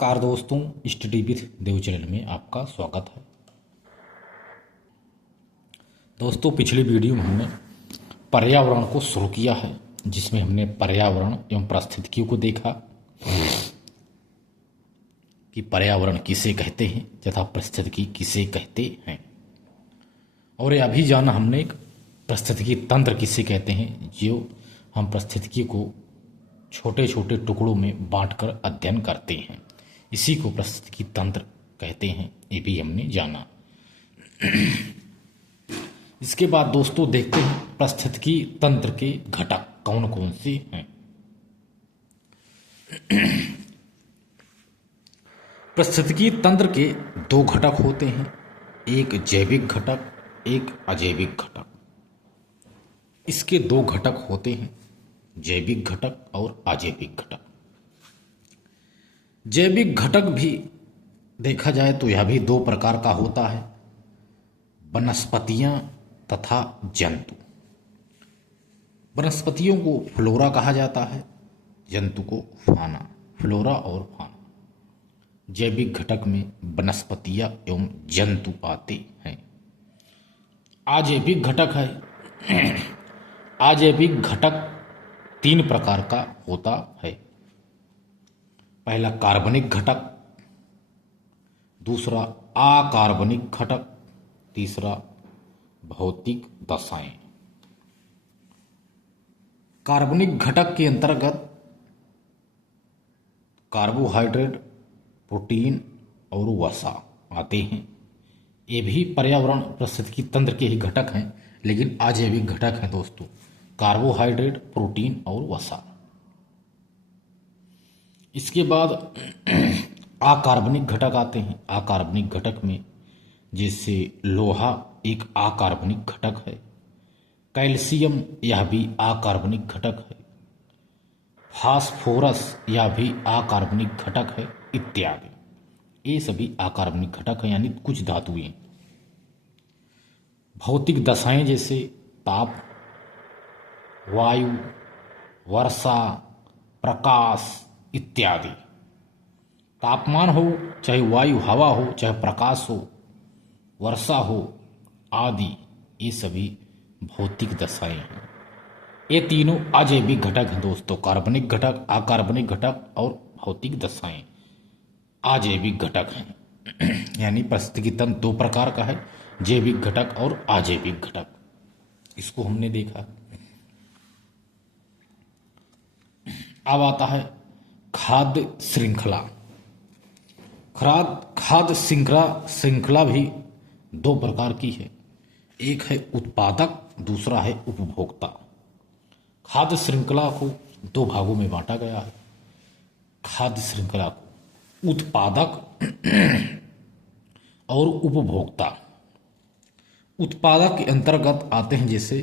नमस्कार दोस्तों, study with Dev channel में आपका स्वागत है। दोस्तों, पिछली वीडियो में हमने पर्यावरण को शुरू किया है, जिसमें हमने पर्यावरण एवं पारिस्थितिकी को देखा कि पर्यावरण किसे कहते हैं तथा पारिस्थितिकी किसे कहते हैं। और यह भी जाना हमने पारिस्थितिकी तंत्र किसे कहते हैं, जो हम पारिस्थितिकी को छोटे छोटे टुकड़ों में बांटकर अध्ययन करते हैं। इसी को पारिस्थितिकी तंत्र कहते हैं, ये भी हमने जाना। इसके बाद दोस्तों देखते हैं पारिस्थितिकी तंत्र के घटक कौन कौन से हैं। पारिस्थितिकी तंत्र के दो घटक होते हैं, एक जैविक घटक, एक अजैविक घटक। इसके दो घटक होते हैं, जैविक घटक और अजैविक घटक। जैविक घटक भी देखा जाए तो यह भी दो प्रकार का होता है, वनस्पतियां तथा जंतु। वनस्पतियों को फ्लोरा कहा जाता है, जंतु को फाना। फ्लोरा और फाना। जैविक घटक में वनस्पतियां एवं जंतु आते हैं। अजैविक घटक है। अजैविक घटक तीन प्रकार का होता है। पहला कार्बनिक घटक, दूसरा अकार्बनिक घटक, तीसरा भौतिक दशाएं। कार्बनिक घटक के अंतर्गत कार्बोहाइड्रेट, प्रोटीन और वसा आते हैं। ये भी पर्यावरण पारिस्थितिकी तंत्र के ही घटक हैं, लेकिन अजैविक घटक हैं दोस्तों, कार्बोहाइड्रेट, प्रोटीन और वसा। इसके बाद अकार्बनिक घटक आते हैं। अकार्बनिक घटक में जैसे लोहा एक अकार्बनिक घटक है, कैल्शियम यह भी अकार्बनिक घटक है, फास्फोरस यह भी अकार्बनिक घटक है इत्यादि। ये सभी अकार्बनिक घटक हैं, यानी कुछ धातुएं। भौतिक दशाएं जैसे ताप, वायु, वर्षा, प्रकाश इत्यादि। तापमान हो, चाहे वायु हवा हो, चाहे प्रकाश हो, वर्षा हो आदि, ये सभी भौतिक दशाएं हैं। ये तीनों अजैविक घटक हैं दोस्तों। कार्बनिक घटक, अकार्बनिक घटक और भौतिक दशाएं अजैविक घटक हैं। यानी पारिस्थितिकी तंत्र दो प्रकार का है, जैविक घटक और अजैविक घटक। इसको हमने देखा। अब आता है खाद्य श्रृंखला। खाद्य श्रृंखला भी दो प्रकार की है, एक है उत्पादक, दूसरा है उपभोक्ता। खाद्य श्रृंखला को दो भागों में बांटा गया है। खाद्य श्रृंखला को उत्पादक और उपभोक्ता। उत्पादक के अंतर्गत आते हैं जैसे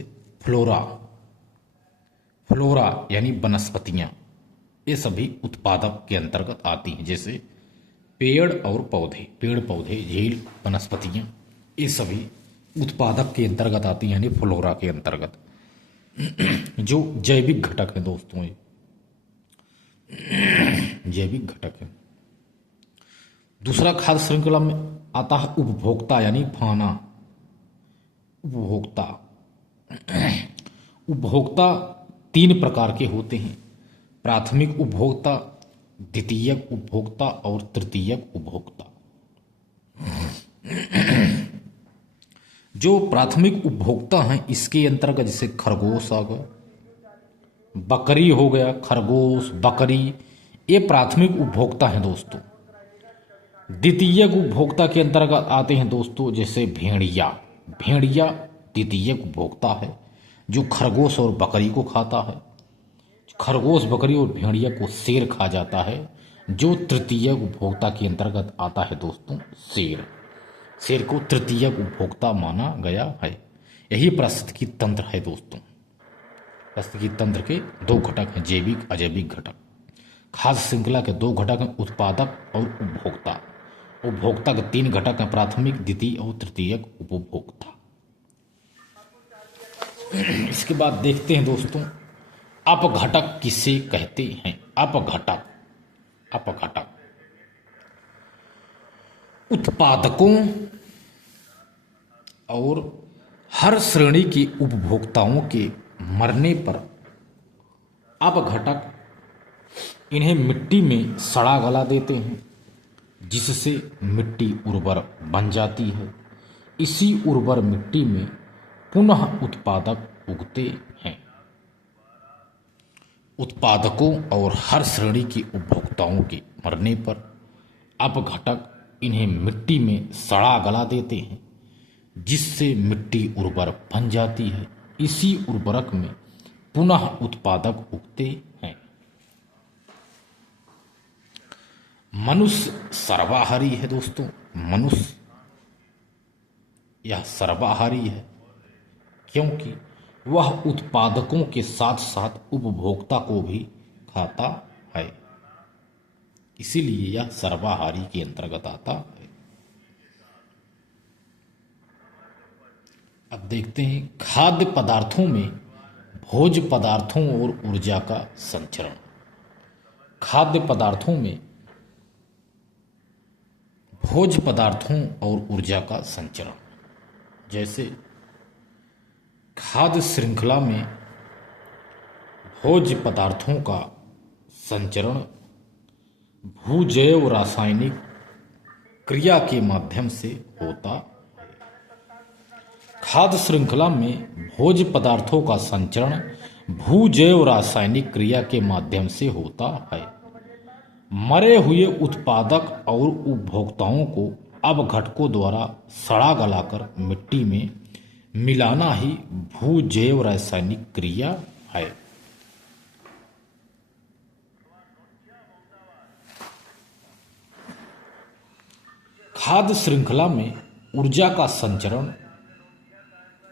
फ्लोरा यानी वनस्पतियां, ये सभी उत्पादक के अंतर्गत आती हैं। जैसे पेड़ और पौधे, पेड़ पौधे, झील, वनस्पतियां, ये सभी उत्पादक के अंतर्गत आती हैं, यानी फ्लोरा के अंतर्गत। जो जैविक घटक है दोस्तों, ये जैविक घटक है। दूसरा खाद्य श्रृंखला में आता है उपभोक्ता, यानी फाना। उपभोक्ता तीन प्रकार के होते हैं, प्राथमिक उपभोक्ता, द्वितीयक उपभोक्ता और तृतीयक उपभोक्ता। जो प्राथमिक उपभोक्ता हैं, इसके अंतर्गत जैसे खरगोश आ गया, बकरी हो गया, खरगोश, बकरी, ये प्राथमिक उपभोक्ता हैं दोस्तों। द्वितीयक उपभोक्ता के अंतर्गत आते हैं दोस्तों जैसे भेड़िया द्वितीयक उपभोक्ता है, जो खरगोश और बकरी को खाता है। खरगोश, बकरी और भेड़िया को शेर खा जाता है, जो तृतीय उपभोक्ता के अंतर्गत आता है दोस्तों। शेर को तृतीय उपभोक्ता माना गया है। यही पारिस्थितिकी तंत्र है दोस्तों। पारिस्थितिकी तंत्र के दो घटक हैं, जैविक अजैविक घटक। खाद्य श्रृंखला के दो घटक हैं, उत्पादक और उपभोक्ता। उपभोक्ता के तीन घटक हैं, प्राथमिक, द्वितीय और तृतीयक उपभोक्ता। इसके बाद देखते हैं दोस्तों अपघटक किसे कहते हैं। अपघटक उत्पादकों और हर श्रेणी के उपभोक्ताओं के मरने पर अपघटक इन्हें मिट्टी में सड़ा गला देते हैं, जिससे मिट्टी उर्वर बन जाती है। इसी उर्वर मिट्टी में पुनः उत्पादक उगते हैं। उत्पादकों और हर श्रेणी के उपभोक्ताओं के मरने पर अपघटक इन्हें मिट्टी में सड़ा गला देते हैं, जिससे मिट्टी उर्वर बन जाती है। इसी उर्वरक में पुनः उत्पादक उगते हैं। मनुष्य सर्वाहारी है दोस्तों। मनुष्य यह सर्वाहारी है क्योंकि वह उत्पादकों के साथ साथ उपभोक्ता को भी खाता है, इसीलिए यह सर्वाहारी के अंतर्गत आता है। अब देखते हैं खाद्य पदार्थों में भोज्य पदार्थों और ऊर्जा का संचरण। खाद्य पदार्थों में भोज्य पदार्थों और ऊर्जा का संचरण, जैसे खाद्य श्रृंखला में भोज्य पदार्थों का संचरण भूजैव रासायनिक क्रिया के माध्यम से होता है। खाद्य श्रृंखला में भोज्य पदार्थों का संचरण भूजैव रासायनिक क्रिया के माध्यम से होता है। मरे हुए उत्पादक और उपभोक्ताओं को अपघटकों द्वारा सड़ा गलाकर मिट्टी में मिलाना ही भूजैव रासायनिक क्रिया है। खाद्य श्रृंखला में ऊर्जा का संचरण।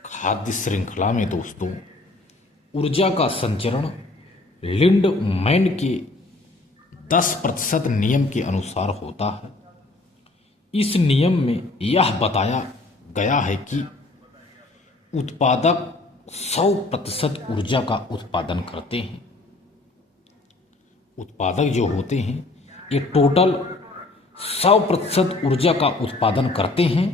खाद्य श्रृंखला में दोस्तों ऊर्जा का संचरण लिंडमैन के 10% नियम के अनुसार होता है। इस नियम में यह बताया गया है कि उत्पादक 100% ऊर्जा का उत्पादन करते हैं। उत्पादक जो होते हैं ये टोटल 100% ऊर्जा का उत्पादन करते हैं।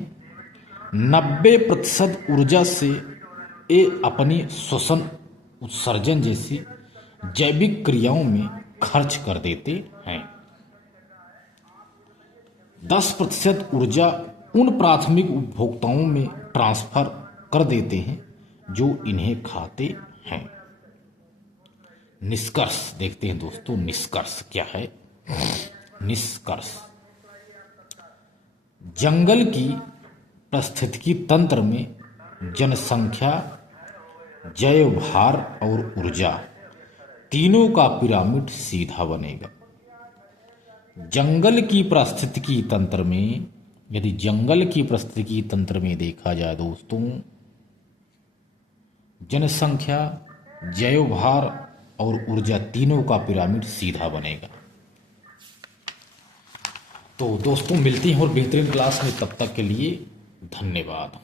90% ऊर्जा से ये अपनी श्वसन उत्सर्जन जैसी जैविक क्रियाओं में खर्च कर देते हैं। 10% ऊर्जा उन प्राथमिक उपभोक्ताओं में ट्रांसफर कर देते हैं जो इन्हें खाते हैं। निष्कर्ष देखते हैं दोस्तों। निष्कर्ष क्या है? निष्कर्ष जंगल की पारिस्थितिकी तंत्र में जनसंख्या, जैव भार और ऊर्जा तीनों का पिरामिड सीधा बनेगा। जंगल की पारिस्थितिकी तंत्र में, यदि जंगल की पारिस्थितिकी तंत्र में देखा जाए दोस्तों, जनसंख्या, जैव भार और ऊर्जा तीनों का पिरामिड सीधा बनेगा। तो दोस्तों मिलती हैं और बेहतरीन क्लास में, तब तक के लिए धन्यवाद।